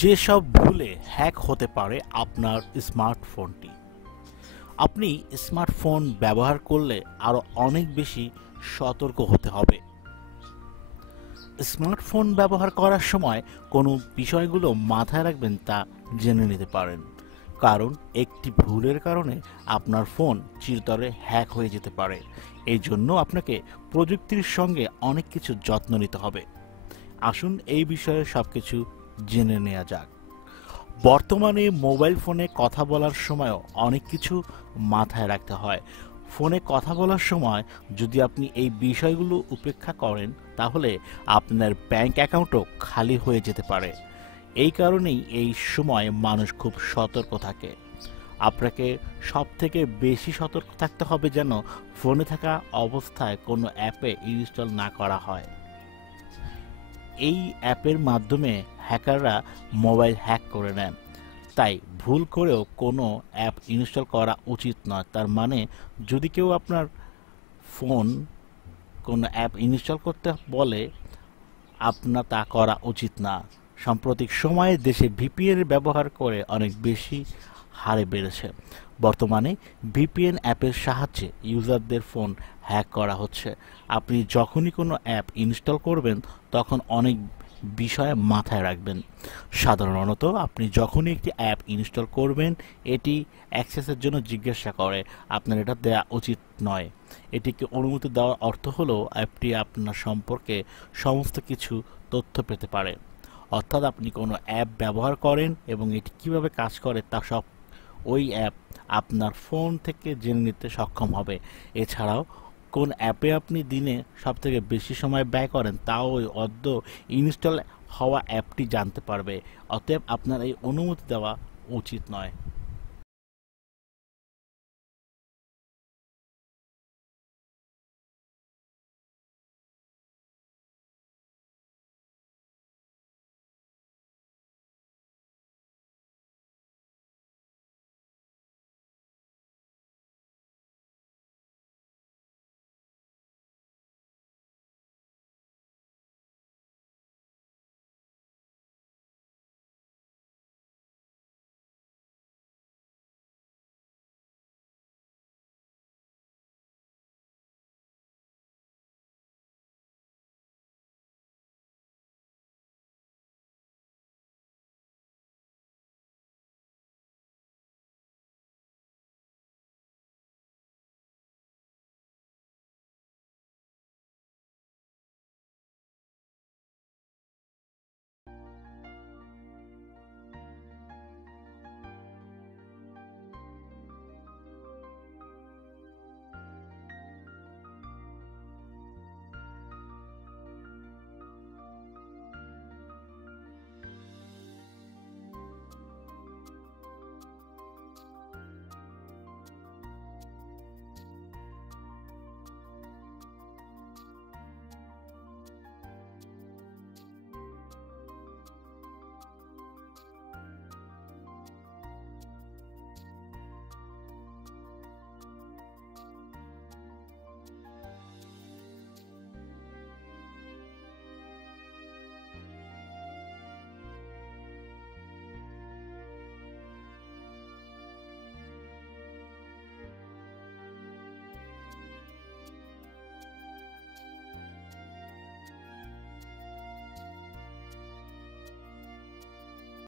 যেসব ভুলে হ্যাক হতে পারে আপনার স্মার্টফোনটি। আপনি স্মার্টফোন ব্যবহার করলে আরও অনেক বেশি সতর্ক হতে হবে। স্মার্টফোন ব্যবহার করার সময় কোন বিষয়গুলো মাথায় রাখবেন তা জেনে নিতে পারেন, কারণ একটি ভুলের কারণে আপনার ফোন চিরতরে হ্যাক হয়ে যেতে পারে। এই জন্য আপনাকে প্রযুক্তির সঙ্গে অনেক কিছু যত্ন নিতে হবে। আসুন এই বিষয়ে সবকিছু জেনে নেওয়া যাক। বর্তমানে মোবাইল ফোনে কথা বলার সময়ও অনেক কিছু মাথায় রাখতে হয়। ফোনে কথা বলার সময় যদি আপনি এই বিষয়গুলো উপেক্ষা করেন, তাহলে আপনার ব্যাংক অ্যাকাউন্টও খালি হয়ে যেতে পারে। এই কারণেই এই সময় মানুষ খুব সতর্ক থাকে। আপনাকে সবথেকে বেশি সতর্ক থাকতে হবে যেন ফোনে থাকা অবস্থায় কোনো অ্যাপে ইনস্টল না করা হয়। এই অ্যাপের মাধ্যমে হ্যাকাররা মোবাইল হ্যাক করে নেন, তাই ভুল করেও কোনো অ্যাপ ইনস্টল করা উচিত নয়। তার মানে যদি কেউ আপনার ফোন কোনো অ্যাপ ইনস্টল করতে বলে, আপনার তা করা উচিত না। সাম্প্রতিক সময়ে দেশে ভিপিএন ব্যবহার করে অনেক বেশি হারে বেড়েছে। বর্তমানে ভিপিএন অ্যাপের সাহায্যে ইউজারদের ফোন হ্যাক করা হচ্ছে। আপনি যখনই কোনো অ্যাপ ইনস্টল করবেন তখন অনেক বিষয়ে মাথায় রাখবেন। সাধারণত আপনি যখনই একটি অ্যাপ ইনস্টল করবেন, এটি অ্যাক্সেসের জন্য জিজ্ঞাসা করে। আপনার এটা দেওয়া উচিত নয়। এটিকে অনুমতি দেওয়ার অর্থ হলো অ্যাপটি আপনার সম্পর্কে সমস্ত কিছু তথ্য পেতে পারে। অর্থাৎ আপনি কোনো অ্যাপ ব্যবহার করেন এবং এটি কিভাবে কাজ করে তা সব ওই অ্যাপ আপনার ফোন থেকে জেনে নিতে সক্ষম হবে। এছাড়াও কোন অ্যাপে আপনি দিনে সবথেকে বেশি সময় ব্যয় করেন তাও ওই ইনস্টল হওয়া অ্যাপটি জানতে পারবে। অতএব আপনার এই অনুমতি দেওয়া উচিত নয়।